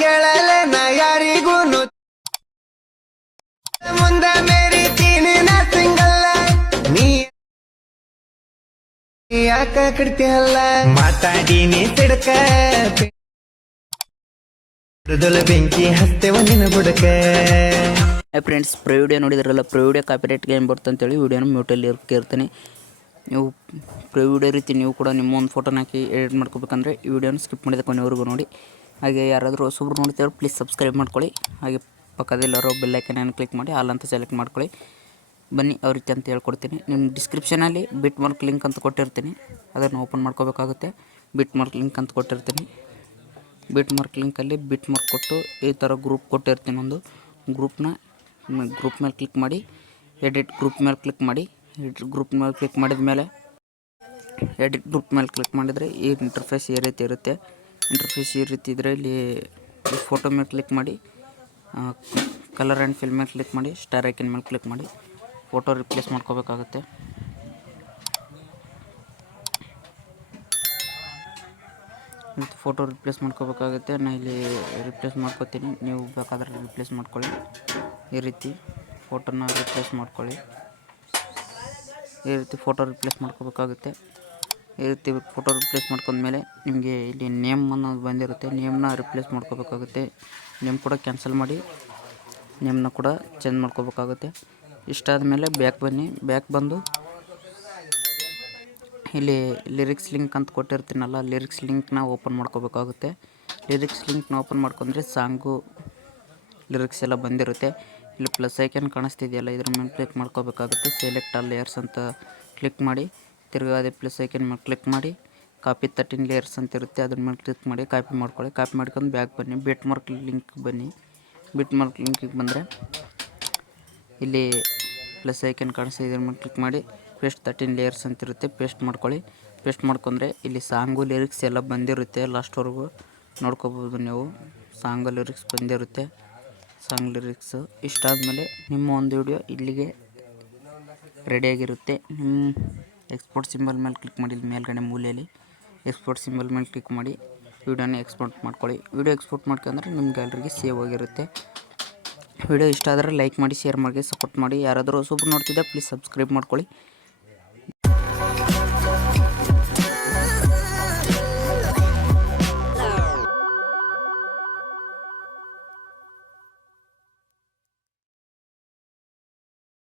ಕೇಳಲ್ಲ ನಾ ಯಾರಿಗೂ ಮುಂದೆ ಮೇರಿತೀನಿ ನಾ ಸಿಂಗಲ್ಲ ನೀ ಯಾಕ ಕಡ್ತಿಯಲ್ಲ ಮಾತಾಡೀನಿ ಸಿಡ್ಕ ಬೆಂಕಿ ಹತ್ತೇವ ನಿನ್ನ ಬುಡಕ. ಫ್ರೆಂಡ್ಸ್ ಪ್ರೋ ವಿಡಿಯೋ ನೋಡಿದ್ರಲ್ಲ, ಪ್ರೋ ವಿಡಿಯೋ ಕಾಪಿರೈಟ್ ಗೇಮ್ ಬರುತ್ತೆ ಅಂತೇಳಿ ವಿಡಿಯೋನ ಮ್ಯೂಟಲ್ಲಿ ಇರ್ತೀನಿ. ನೀವು ಪ್ರೋ ವಿಡಿಯೋ ರೀತಿ ನೀವು ಕೂಡ ನಿಮ್ಮ ಒಂದು ಫೋಟೋನ ಹಾಕಿ ಎಡಿಟ್ ಮಾಡ್ಕೋಬೇಕಂದ್ರೆ ಈ ವಿಡಿಯೋನ ಸ್ಕಿಪ್ ಮಾಡಿದ ಕೊನೆವರೆಗೂ ನೋಡಿ. ಹಾಗೆ ಯಾರಾದರೂ ಹೊಸಬ್ರು ನೋಡ್ತಿದ್ರು ಪ್ಲೀಸ್ ಸಬ್ಸ್ಕ್ರೈಬ್ ಮಾಡ್ಕೊಳ್ಳಿ. ಹಾಗೆ ಪಕ್ಕದಲ್ಲಿರೋ ಬೆಲ್ ಐಕನನ್ನು ಕ್ಲಿಕ್ ಮಾಡಿ ಆಲ್ ಅಂತ ಸೆಲೆಕ್ಟ್ ಮಾಡ್ಕೊಳ್ಳಿ. ಬನ್ನಿ ಯಾವ ರೀತಿ ಅಂತ ಹೇಳ್ಕೊಡ್ತೀನಿ. ನಿಮ್ಮ ಡಿಸ್ಕ್ರಿಪ್ಷನಲ್ಲಿ ಬಿಟ್ ಮಾರ್ಕ್ ಲಿಂಕ್ ಅಂತ ಕೊಟ್ಟಿರ್ತೀನಿ, ಅದನ್ನು ಓಪನ್ ಮಾಡ್ಕೋಬೇಕಾಗುತ್ತೆ. ಬಿಟ್ ಮಾರ್ಕ್ ಲಿಂಕ್ ಅಂತ ಕೊಟ್ಟಿರ್ತೀನಿ. ಬಿಟ್ ಮಾರ್ಕ್ ಲಿಂಕಲ್ಲಿ ಬಿಟ್ ಮಾರ್ಕ್ ಕೊಟ್ಟು ಈ ಥರ ಗ್ರೂಪ್ ಕೊಟ್ಟಿರ್ತೀನಿ. ಒಂದು ಗ್ರೂಪ್ ಮೇಲೆ ಕ್ಲಿಕ್ ಮಾಡಿ ಎಡಿಟ್ ಗ್ರೂಪ್ ಮೇಲೆ ಕ್ಲಿಕ್ ಮಾಡಿ. ಎಡಿಟ್ ಗ್ರೂಪ್ ಮೇಲೆ ಕ್ಲಿಕ್ ಮಾಡಿದ ಮೇಲೆ ಎಡಿಟ್ ಗ್ರೂಪ್ ಮೇಲೆ ಕ್ಲಿಕ್ ಮಾಡಿದರೆ ಈ ಇಂಟರ್ಫೇಸ್ ಈ ರೀತಿ ಇರುತ್ತೆ. ಇಂಟರ್ಫೇಸ್ ಈ ರೀತಿ ಇದ್ದರೆ ಇಲ್ಲಿ ಫೋಟೋ ಮೇಲೆ ಕ್ಲಿಕ್ ಮಾಡಿ, ಕಲರ್ ಆ್ಯಂಡ್ ಫಿಲ್ ಮೇಲೆ ಕ್ಲಿಕ್ ಮಾಡಿ, ಸ್ಟಾರ್ ಐಕನ್ ಮೇಲೆ ಕ್ಲಿಕ್ ಮಾಡಿ ಫೋಟೋ ರಿಪ್ಲೇಸ್ ಮಾಡ್ಕೋಬೇಕಾಗುತ್ತೆ. ಫೋಟೋ ರಿಪ್ಲೇಸ್ ಮಾಡ್ಕೋಬೇಕಾಗುತ್ತೆ. ನಾನು ಇಲ್ಲಿ ರಿಪ್ಲೇಸ್ ಮಾಡ್ಕೋತೀನಿ, ನೀವು ಬೇಕಾದರೆ ರಿಪ್ಲೇಸ್ ಮಾಡ್ಕೊಳ್ಳಿ. ಈ ರೀತಿ ಫೋಟೋನ ರಿಪ್ಲೇಸ್ ಮಾಡ್ಕೊಳ್ಳಿ. ಈ ರೀತಿ ಫೋಟೋ ರಿಪ್ಲೇಸ್ ಮಾಡ್ಕೋಬೇಕಾಗುತ್ತೆ. ಈ ರೀತಿ ಫೋಟೋ ರಿಪ್ಲೇಸ್ ಮಾಡ್ಕೊಂಡ್ಮೇಲೆ ನಿಮಗೆ ಇಲ್ಲಿ ನೇಮ್ ಅನ್ನೋದು ಬಂದಿರುತ್ತೆ, ನೇಮ್ನ ರಿಪ್ಲೇಸ್ ಮಾಡ್ಕೋಬೇಕಾಗುತ್ತೆ. ನೇಮ್ ಕೂಡ ಕ್ಯಾನ್ಸಲ್ ಮಾಡಿ ನೇಮ್ನ ಕೂಡ ಚೇಂಜ್ ಮಾಡ್ಕೋಬೇಕಾಗುತ್ತೆ. ಇಷ್ಟಾದ ಮೇಲೆ ಬ್ಯಾಕ್ ಬನ್ನಿ. ಬ್ಯಾಕ್ ಬಂದು ಇಲ್ಲಿ ಲಿರಿಕ್ಸ್ ಲಿಂಕ್ ಅಂತ ಕೊಟ್ಟಿರ್ತೀನಲ್ಲ, ಲಿರಿಕ್ಸ್ ಲಿಂಕ್ನ ಓಪನ್ ಮಾಡ್ಕೋಬೇಕಾಗುತ್ತೆ. ಲಿರಿಕ್ಸ್ ಲಿಂಕ್ನ ಓಪನ್ ಮಾಡ್ಕೊಂಡ್ರೆ ಸಾಂಗು ಲಿರಿಕ್ಸ್ ಎಲ್ಲ ಬಂದಿರುತ್ತೆ. ಇಲ್ಲಿ ಪ್ಲಸ್ ಐಕನ್ ಕಾಣಿಸ್ತಿದೆಯಲ್ಲ, ಇದ್ರ ಮೇಲೆ ಕ್ಲಿಕ್ ಮಾಡ್ಕೋಬೇಕಾಗುತ್ತೆ. ಸೆಲೆಕ್ಟ್ ಆಲ್ ಲೇಯರ್ಸ್ ಅಂತ ಕ್ಲಿಕ್ ಮಾಡಿ ತಿರ್ಗಿ ಅದೇ ಪ್ಲಸ್ ಐಕನ್ ಮೇಲೆ ಕ್ಲಿಕ್ ಮಾಡಿ ಕಾಪಿ 13 ಲೇಯರ್ಸ್ ಅಂತ ಇರುತ್ತೆ, ಅದ್ರ ಮೇಲೆ ಕ್ಲಿಕ್ ಮಾಡಿ ಕಾಪಿ ಮಾಡ್ಕೊಳ್ಳಿ. ಕಾಪಿ ಮಾಡ್ಕೊಂಡು ಬ್ಯಾಕ್ ಬನ್ನಿ. ಬಿಟ್ ಮಾರ್ಕ್ ಲಿಂಕ್ ಬನ್ನಿ. ಬಿಟ್ ಮಾರ್ಕ್ ಲಿಂಕಿಗೆ ಬಂದರೆ ಇಲ್ಲಿ ಪ್ಲಸ್ ಐಕನ್ ಕಾಣಿಸ್ತಾ ಇದ್ರ ಮೇಲೆ ಕ್ಲಿಕ್ ಮಾಡಿ ಪೇಸ್ಟ್ 13 ಲೇಯರ್ಸ್ ಅಂತ ಇರುತ್ತೆ, ಪೇಸ್ಟ್ ಮಾಡ್ಕೊಳ್ಳಿ. ಪೇಸ್ಟ್ ಮಾಡ್ಕೊಂಡ್ರೆ ಇಲ್ಲಿ ಸಾಂಗು ಲಿರಿಕ್ಸ್ ಎಲ್ಲ ಬಂದಿರುತ್ತೆ. ಲಾಸ್ಟ್ವರೆಗೂ ನೋಡ್ಕೋಬೋದು ನೀವು. ಸಾಂಗು ಲಿರಿಕ್ಸ್ ಬಂದಿರುತ್ತೆ, ಸಾಂಗ್ ಲಿರಿಕ್ಸು. ಇಷ್ಟಾದಮೇಲೆ ನಿಮ್ಮ ಒಂದು ವಿಡಿಯೋ ಇಲ್ಲಿಗೆ ರೆಡಿಯಾಗಿರುತ್ತೆ. ನಿಮ್ಮ ಎಕ್ಸ್ಪೋರ್ಟ್ ಸಿಂಬಲ್ ಮೇಲೆ ಕ್ಲಿಕ್ ಮಾಡಿ, ಇಲ್ಲಿ ಮೇಲ್ಗಡೆ ಮೂಲೆಯಲ್ಲಿ ಎಕ್ಸ್ಪೋರ್ಟ್ ಸಿಂಬಲ್ ಮೇಲೆ ಕ್ಲಿಕ್ ಮಾಡಿ ವಿಡಿಯೋನ ಎಕ್ಸ್ಪೋರ್ಟ್ ಮಾಡ್ಕೊಳ್ಳಿ. ವಿಡಿಯೋ ಎಕ್ಸ್ಪೋರ್ಟ್ ಮಾಡ್ಕೊಂಡ್ರೆ ನಿಮ್ಮ ಗ್ಯಾಲರಿಗೆ ಸೇವ್ ಆಗಿರುತ್ತೆ. ವಿಡಿಯೋ ಇಷ್ಟ ಆದರೆ ಲೈಕ್ ಮಾಡಿ, ಶೇರ್ ಮಾಡಿ, ಸಪೋರ್ಟ್ ಮಾಡಿ. ಯಾರಾದರೂ ಹೊಸಬ್ರು ನೋಡ್ತಿದ್ದೆ ಪ್ಲೀಸ್ ಸಬ್ಸ್ಕ್ರೈಬ್ ಮಾಡ್ಕೊಳ್ಳಿ.